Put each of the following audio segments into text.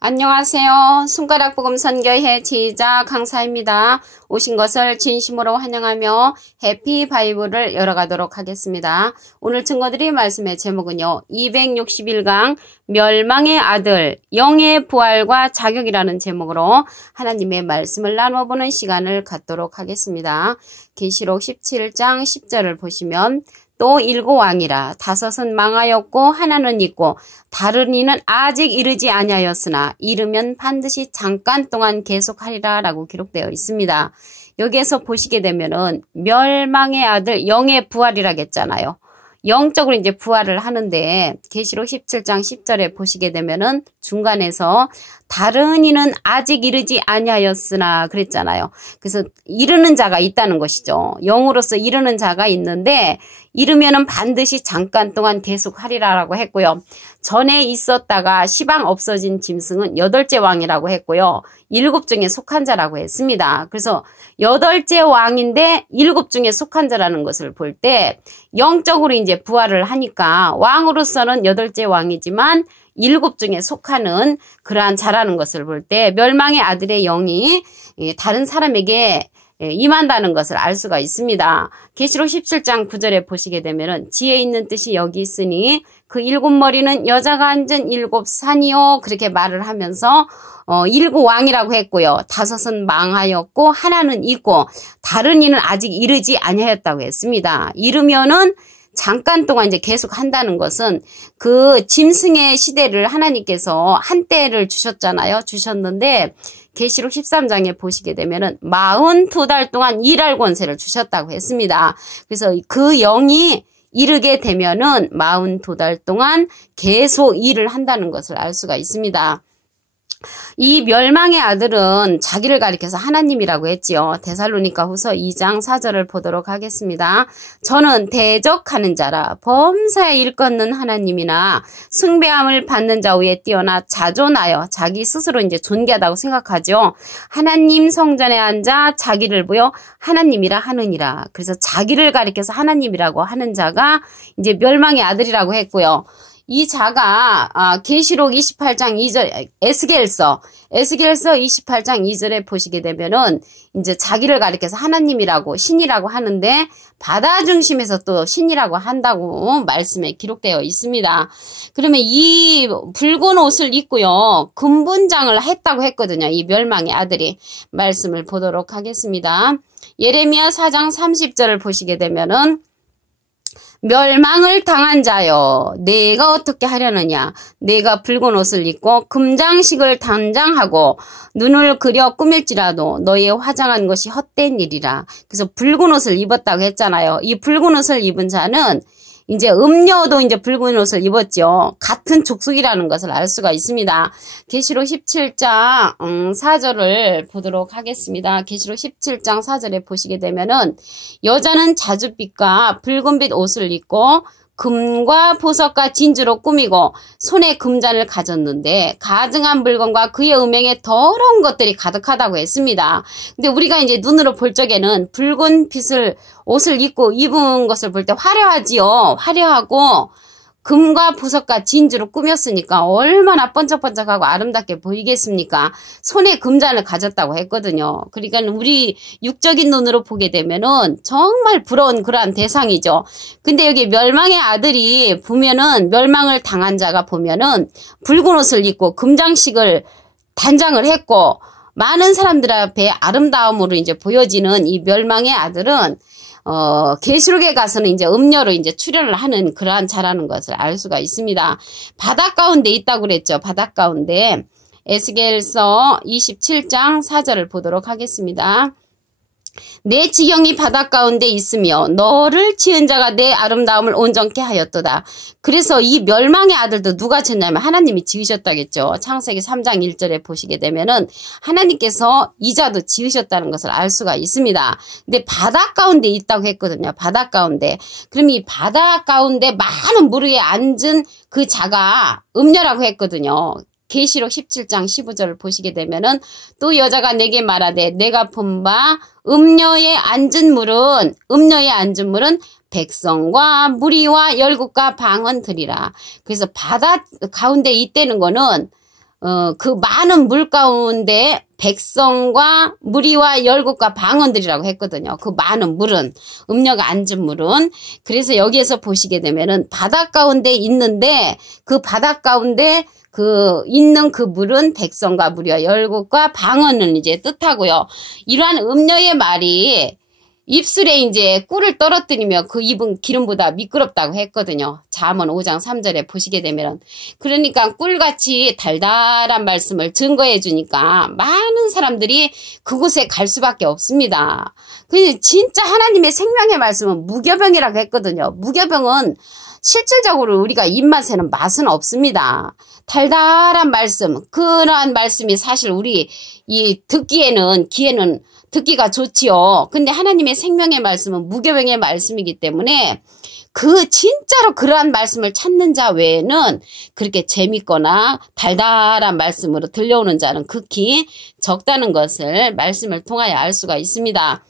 안녕하세요. 손가락복음 선교회 지휘자 강사입니다. 오신 것을 진심으로 환영하며 해피 바이블을 열어가도록 하겠습니다. 오늘 증거드릴 말씀의 제목은요. 261강 멸망의 아들 영의 부활과 자격이라는 제목으로 하나님의 말씀을 나눠보는 시간을 갖도록 하겠습니다. 계시록 17장 10절을 보시면 또 7 왕이라 5은 망하였고 하나는 있고 다른 이는 아직 이르지 아니하였으나 이르면 반드시 잠깐 동안 계속하리라 라고 기록되어 있습니다. 여기에서 보시게 되면은 멸망의 아들 영의 부활이라겠잖아요. 영적으로 이제 부활을 하는데 계시록 17장 10절에 보시게 되면은 중간에서 다른 이는 아직 이르지 아니하였으나 그랬잖아요. 그래서 이르는 자가 있다는 것이죠. 영으로서 이르는 자가 있는데 이르면은 반드시 잠깐 동안 계속하리라라고 했고요. 전에 있었다가 시방 없어진 짐승은 8째 왕이라고 했고요. 7 중에 속한 자라고 했습니다. 그래서 8째 왕인데 7 중에 속한 자라는 것을 볼 때 영적으로 이제 부활을 하니까 왕으로서는 8째 왕이지만 7 중에 속하는 그러한 자라는 것을 볼 때 멸망의 아들의 영이 다른 사람에게 임한다는 것을 알 수가 있습니다. 계시록 17장 9절에 보시게 되면은 지혜 있는 뜻이 여기 있으니 그 7머리는 여자가 앉은 7 산이요 그렇게 말을 하면서 7 왕이라고 했고요. 5은 망하였고 하나는 있고 다른 이는 아직 이르지 아니하였다고 했습니다. 이르면은 잠깐 동안 이제 계속 한다는 것은 그 짐승의 시대를 하나님께서 한때를 주셨는데 계시록 13장에 보시게 되면은 42달 동안 일할 권세를 주셨다고 했습니다. 그래서 그 영이 이르게 되면은 42달 동안 계속 일을 한다는 것을 알 수가 있습니다. 이 멸망의 아들은 자기를 가리켜서 하나님이라고 했지요. 데살로니가 후서 2장 4절을 보도록 하겠습니다. 저는 대적하는 자라 범사에 일컫는 하나님이나 숭배함을 받는 자 위에 뛰어나 자존하여 자기 스스로 이제 존귀하다고 생각하죠. 하나님 성전에 앉아 자기를 보여 하나님이라 하느니라. 그래서 자기를 가리켜서 하나님이라고 하는 자가 이제 멸망의 아들이라고 했고요. 이 자가 계시록 28장 2절 에스겔서 28장 2절에 보시게 되면은 이제 자기를 가리켜서 하나님이라고 신이라고 하는데 바다 중심에서 또 신이라고 한다고 말씀에 기록되어 있습니다. 그러면 이 붉은 옷을 입고요. 금분장을 했다고 했거든요. 이 멸망의 아들이 말씀을 보도록 하겠습니다. 예레미야 4장 30절을 보시게 되면은 멸망을 당한 자여 내가 어떻게 하려느냐 내가 붉은 옷을 입고 금장식을 단장하고 눈을 그려 꾸밀지라도 너의 화장한 것이 헛된 일이라. 그래서 붉은 옷을 입었다고 했잖아요. 이 붉은 옷을 입은 자는 이제 음녀도 이제 붉은 옷을 입었죠. 같은 족속이라는 것을 알 수가 있습니다. 계시록 17장 4절을 보도록 하겠습니다. 계시록 17장 4절에 보시게 되면은 여자는 자줏빛과 붉은빛 옷을 입고 금과 보석과 진주로 꾸미고 손에 금잔을 가졌는데 가증한 물건과 그의 음행에 더러운 것들이 가득하다고 했습니다. 근데 우리가 이제 눈으로 볼 적에는 붉은 빛을 옷을 입고 입은 것을 볼 때 화려하지요. 화려하고 금과 보석과 진주로 꾸몄으니까 얼마나 번쩍번쩍하고 아름답게 보이겠습니까? 손에 금잔을 가졌다고 했거든요. 그러니까 우리 육적인 눈으로 보게 되면은 정말 부러운 그러한 대상이죠. 근데 여기 멸망의 아들이 보면은 멸망을 당한 자가 보면은 붉은 옷을 입고 금장식을 단장을 했고 많은 사람들 앞에 아름다움으로 이제 보여지는 이 멸망의 아들은 계시록에 가서는 이제 음녀로 이제 출연을 하는 그러한 자라는 것을 알 수가 있습니다. 바닷 가운데 있다고 그랬죠. 바닷 가운데. 에스겔서 27장 4절을 보도록 하겠습니다. 내 지경이 바닷 가운데 있으며 너를 지은 자가 내 아름다움을 온전케 하였도다. 그래서 이 멸망의 아들도 누가 지었냐면 하나님이 지으셨다겠죠. 창세기 3장 1절에 보시게 되면은 하나님께서 이 자도 지으셨다는 것을 알 수가 있습니다. 근데 바닷 가운데 있다고 했거든요. 바닷 가운데. 그럼 이 바닷 가운데 많은 물 위에 앉은 그 자가 음녀라고 했거든요. 계시록 17장 15절을 보시게 되면은 또 여자가 내게 말하되 내가 본 바 음녀에 앉은 물은 백성과 무리와 열국과 방언들이라. 그래서 바다 가운데 있다는 거는 그 많은 물 가운데 백성과 무리와 열국과 방언들이라고 했거든요. 그 많은 물은, 음녀가 앉은 물은. 그래서 여기에서 보시게 되면은 바닷 가운데 있는데 그 바닷 가운데 있는 그 물은 백성과 무리와 열국과 방언을 이제 뜻하고요. 이러한 음녀의 말이 입술에 이제 꿀을 떨어뜨리며 그 입은 기름보다 미끄럽다고 했거든요. 잠언 5장 3절에 보시게 되면. 그러니까 꿀같이 달달한 말씀을 증거해 주니까 많은 사람들이 그곳에 갈 수밖에 없습니다. 근데 진짜 하나님의 생명의 말씀은 무교병이라고 했거든요. 무교병은 실질적으로 우리가 입맛에는 맛은 없습니다. 달달한 말씀, 그러한 말씀이 사실 우리 귀에는 듣기가 좋지요. 근데 하나님의 생명의 말씀은 무교병의 말씀이기 때문에 진짜로 그러한 말씀을 찾는 자 외에는 그렇게 재밌거나 달달한 말씀으로 들려오는 자는 극히 적다는 것을 말씀을 통하여 알 수가 있습니다.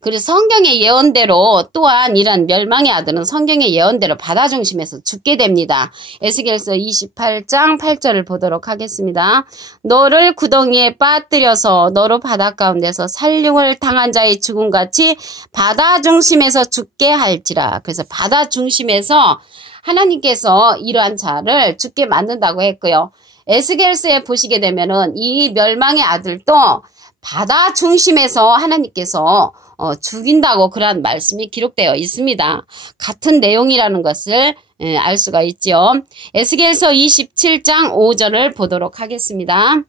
그리고 성경의 예언대로 또한 이런 멸망의 아들은 성경의 예언대로 바다 중심에서 죽게 됩니다. 에스겔서 28장 8절을 보도록 하겠습니다. 너를 구덩이에 빠뜨려서 너로 바다 가운데서 살육을 당한 자의 죽음같이 바다 중심에서 죽게 할지라. 그래서 바다 중심에서 하나님께서 이러한 자를 죽게 만든다고 했고요. 에스겔서에 보시게 되면은 이 멸망의 아들도 바다 중심에서 하나님께서 죽인다고 그러한 말씀이 기록되어 있습니다. 같은 내용이라는 것을 알 수가 있죠. 에스겔서 27장 5절을 보도록 하겠습니다.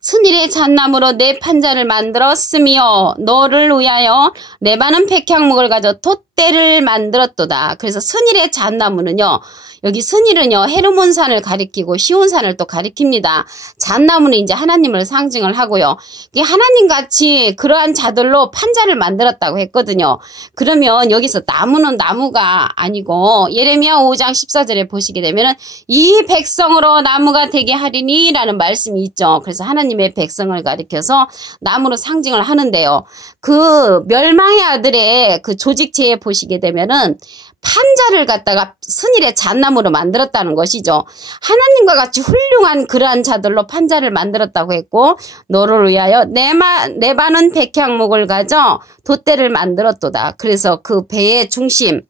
스닐의 잣나무로 내 판자를 만들었으며 너를 위하여 레바논 백향목을 가져 돛대를 만들었도다. 그래서 스닐의 잣나무는요. 여기 스닐은요. 헤르몬산을 가리키고 시온산을 또 가리킵니다. 잣나무는 이제 하나님을 상징을 하고요. 하나님같이 그러한 자들로 판자를 만들었다고 했거든요. 그러면 여기서 나무는 나무가 아니고 예레미야 5장 14절에 보시게 되면은 이 백성으로 나무가 되게 하리니 라는 말씀이 있죠. 그래서 하나님의 백성을 가리켜서 나무로 상징을 하는데요. 그 멸망의 아들의 그 조직체에 보시게 되면은 판자를 갖다가 스닐의 잣나무로 만들었다는 것이죠. 하나님과 같이 훌륭한 그러한 자들로 판자를 만들었다고 했고 너를 위하여 레바논 백향목을 가져 돛대를 만들었도다. 그래서 그 배의 중심을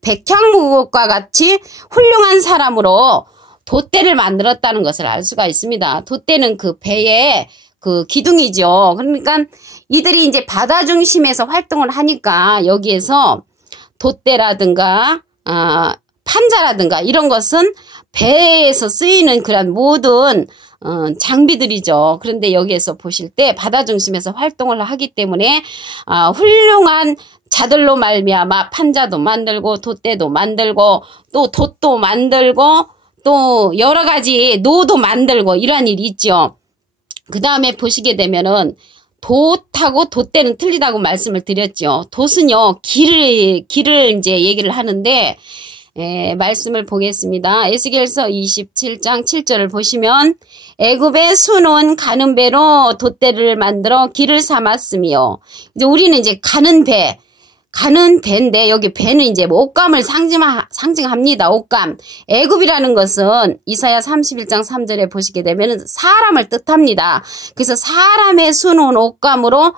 백향목과 같이 훌륭한 사람으로 돛대를 만들었다는 것을 알 수가 있습니다. 돛대는 그 배의 그 기둥이죠. 그러니까 이들이 이제 바다 중심에서 활동을 하니까 여기에서 돛대라든가 판자라든가 이런 것은 배에서 쓰이는 그런 모든 장비들이죠. 그런데 여기에서 보실 때 바다 중심에서 활동을 하기 때문에 훌륭한 자들로 말미암아 판자도 만들고 돛대도 만들고 또 돛도 만들고 또 여러 가지 노도 만들고 이러한 일이 있죠. 그 다음에 보시게 되면은 돛하고 돛대는 틀리다고 말씀을 드렸죠. 돛은요, 길을 이제 얘기를 하는데, 말씀을 보겠습니다. 에스겔서 27장 7절을 보시면, 애굽의 수놓은 가는 배로 돛대를 만들어 길을 삼았으며, 이제 우리는 이제 가는 배인데 여기 배는 이제 옷감을 상징합니다. 옷감. 애굽이라는 것은 이사야 31장 3절에 보시게 되면 사람을 뜻합니다. 그래서 사람의 수놓은 옷감으로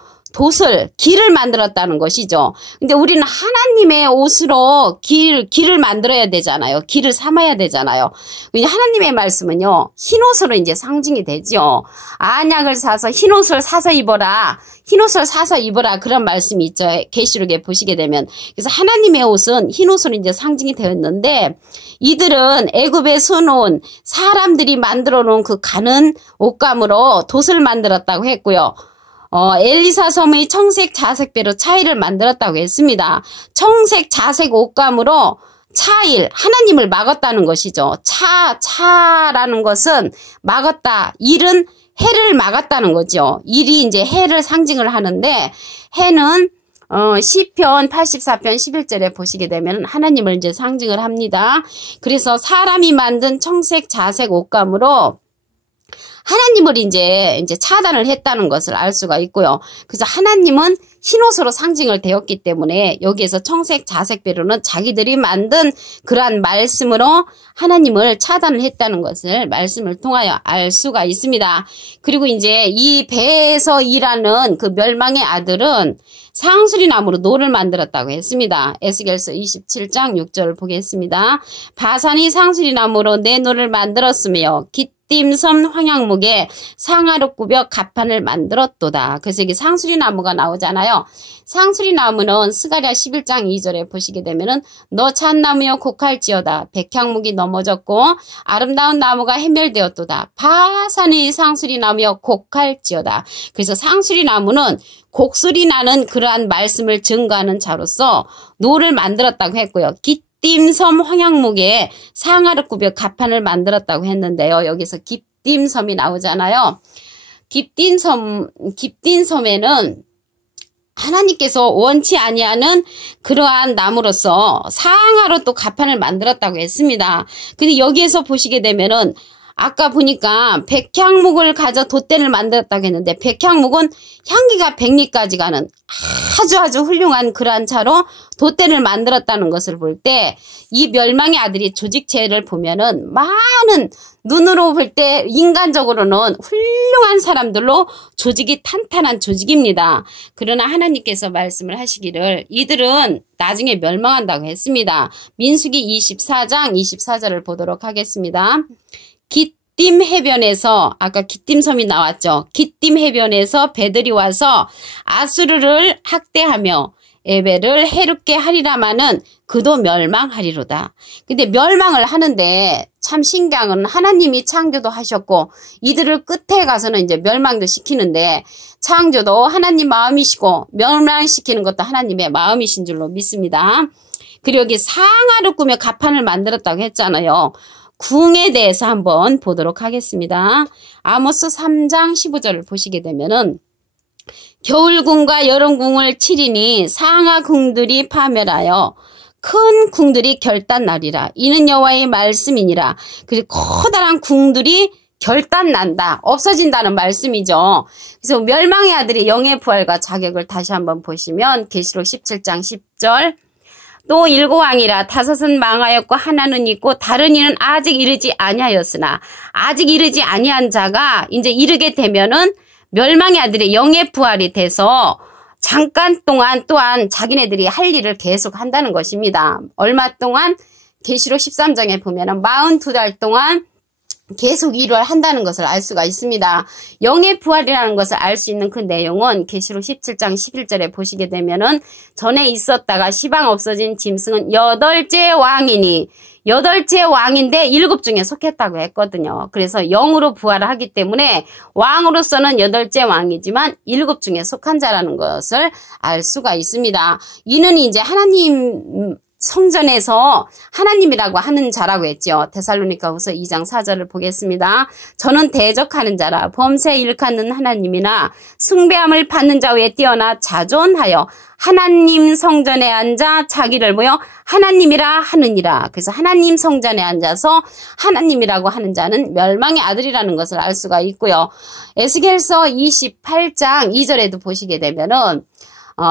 길을 만들었다는 것이죠. 근데 우리는 하나님의 옷으로 길을 만들어야 되잖아요. 길을 삼아야 되잖아요. 하나님의 말씀은요, 흰 옷으로 이제 상징이 되죠. 안약을 사서 흰 옷을 사서 입어라. 그런 말씀이 있죠. 계시록에 보시게 되면. 그래서 하나님의 옷은 흰 옷으로 이제 상징이 되었는데, 이들은 애굽에 수놓은 사람들이 만들어 놓은 그 가는 옷감으로 돛을 만들었다고 했고요. 엘리사 섬의 청색 자색배로 차일을 만들었다고 했습니다. 청색 자색 옷감으로 차일, 하나님을 막았다는 것이죠. 차라는 것은 막았다. 일은 해를 막았다는 거죠. 일이 이제 해를 상징을 하는데, 해는 시편 84편 11절에 보시게 되면 하나님을 이제 상징을 합니다. 그래서 사람이 만든 청색 자색 옷감으로 하나님을 이제 차단을 했다는 것을 알 수가 있고요. 그래서 하나님은 흰옷으로 상징을 되었기 때문에 여기에서 청색, 자색 배로는 자기들이 만든 그러한 말씀으로 하나님을 차단을 했다는 것을 말씀을 통하여 알 수가 있습니다. 그리고 이제 이 배에서 일하는 그 멸망의 아들은 상수리 나무로 노를 만들었다고 했습니다. 에스겔서 27장 6절을 보겠습니다. 바산이 상수리 나무로 내 노를 만들었으며 깃딤섬 황양목에 상하로 꾸벼 갑판을 만들었도다. 그래서 여기 상수리 나무가 나오잖아요. 상수리 나무는 스가랴 11장 2절에 보시게 되면은 너 잣나무여 곡할지어다. 백향목이 넘어졌고 아름다운 나무가 해멸되었도다. 바산의 상수리 나무여 곡할지어다. 그래서 상수리 나무는 곡소리 나는 그러한 말씀을 증거하는 자로서 노를 만들었다고 했고요. 깃딤섬 황양목에 상하를 꾸벼 갑판을 만들었다고 했는데요. 여기서 깃딤섬이 나오잖아요. 깃딤섬에는 하나님께서 원치 아니하는 그러한 나무로서 상하로 또 갑판을 만들었다고 했습니다. 근데 여기에서 보시게 되면은 아까 보니까 백향목을 가져 돛대를 만들었다고 했는데 백향목은 향기가 100리까지 가는 아주 훌륭한 그러한 차로 돛대를 만들었다는 것을 볼 때 이 멸망의 아들이 조직체를 보면은 많은 눈으로 볼 때 인간적으로는 훌륭한 사람들로 조직이 탄탄한 조직입니다. 그러나 하나님께서 말씀을 하시기를 이들은 나중에 멸망한다고 했습니다. 민수기 24장 24절을 보도록 하겠습니다. 깃딤 해변에서 아까 깃딤섬이 나왔죠. 깃딤 해변에서 배들이 와서 아수르를 학대하며 에벨을 해롭게 하리라마는 그도 멸망하리로다. 근데 멸망을 하는데 참 신기한 건 하나님이 창조도 하셨고 이들을 끝에 가서는 이제 멸망도 시키는데 창조도 하나님 마음이시고 멸망시키는 것도 하나님의 마음이신 줄로 믿습니다. 그리고 여기 상하를 꾸며 갑판을 만들었다고 했잖아요. 궁에 대해서 한번 보도록 하겠습니다. 아모스 3장 15절을 보시게 되면은 겨울궁과 여름궁을 치리니 상하궁들이 파멸하여 큰 궁들이 결단나리라. 이는 여호와의 말씀이니라. 그리고 커다란 궁들이 결단난다. 없어진다는 말씀이죠. 그래서 멸망의 아들이 영의 부활과 자격을 다시 한번 보시면 계시록 17장 10절 또 7왕이라 5은 망하였고 하나는 있고 다른 이는 아직 이르지 아니하였으나 아직 이르지 아니한 자가 이제 이르게 되면은 멸망의 아들이 영의 부활이 돼서 잠깐 동안 또한 자기네들이 할 일을 계속 한다는 것입니다. 얼마 동안 계시록 13장에 보면은 42달 동안 계속 일을 한다는 것을 알 수가 있습니다. 영의 부활이라는 것을 알 수 있는 그 내용은 계시록 17장 11절에 보시게 되면은 전에 있었다가 시방 없어진 짐승은 8째 왕이니 8째 왕인데 7 중에 속했다고 했거든요. 그래서 영으로 부활을 하기 때문에 왕으로서는 8째 왕이지만 7 중에 속한 자라는 것을 알 수가 있습니다. 이는 이제 하나님 성전에서 하나님이라고 하는 자라고 했죠. 데살로니가후서 2장 4절을 보겠습니다. 저는 대적하는 자라 범세 일컫는 하나님이나 숭배함을 받는 자 위에 뛰어나 자존하여 하나님 성전에 앉아 자기를 모여 하나님이라 하느니라. 그래서 하나님 성전에 앉아서 하나님이라고 하는 자는 멸망의 아들이라는 것을 알 수가 있고요. 에스겔서 28장 2절에도 보시게 되면은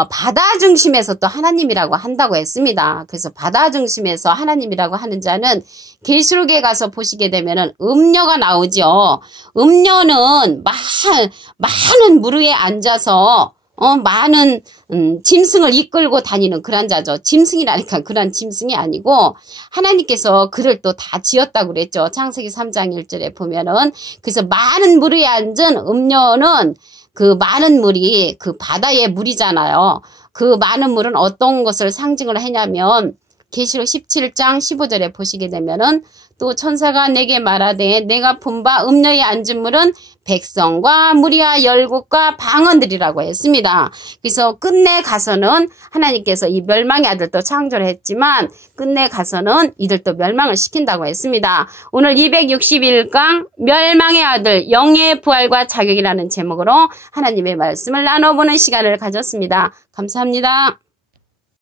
바다 중심에서 또 하나님이라고 한다고 했습니다. 그래서 바다 중심에서 하나님이라고 하는 자는 계시록에 가서 보시게 되면은 음녀가 나오죠. 음녀는 많은 물 위에 앉아서 많은 짐승을 이끌고 다니는 그런 자죠. 짐승이라니까 그런 짐승이 아니고 하나님께서 그를 또 다 지었다고 그랬죠. 창세기 3장 1절에 보면은 그래서 많은 물 위에 앉은 음녀는 그 많은 물이 그 바다의 물이잖아요. 그 많은 물은 어떤 것을 상징을 하냐면 계시록 17장 15절에 보시게 되면은 또 천사가 내게 말하되 내가 본 바 음녀에 앉은 물은 백성과 무리와 열국과 방언들이라고 했습니다. 그래서 끝내 가서는 하나님께서 이 멸망의 아들도 창조를 했지만 끝내 가서는 이들도 멸망을 시킨다고 했습니다. 오늘 261강 멸망의 아들 영의 부활과 자격이라는 제목으로 하나님의 말씀을 나눠보는 시간을 가졌습니다. 감사합니다.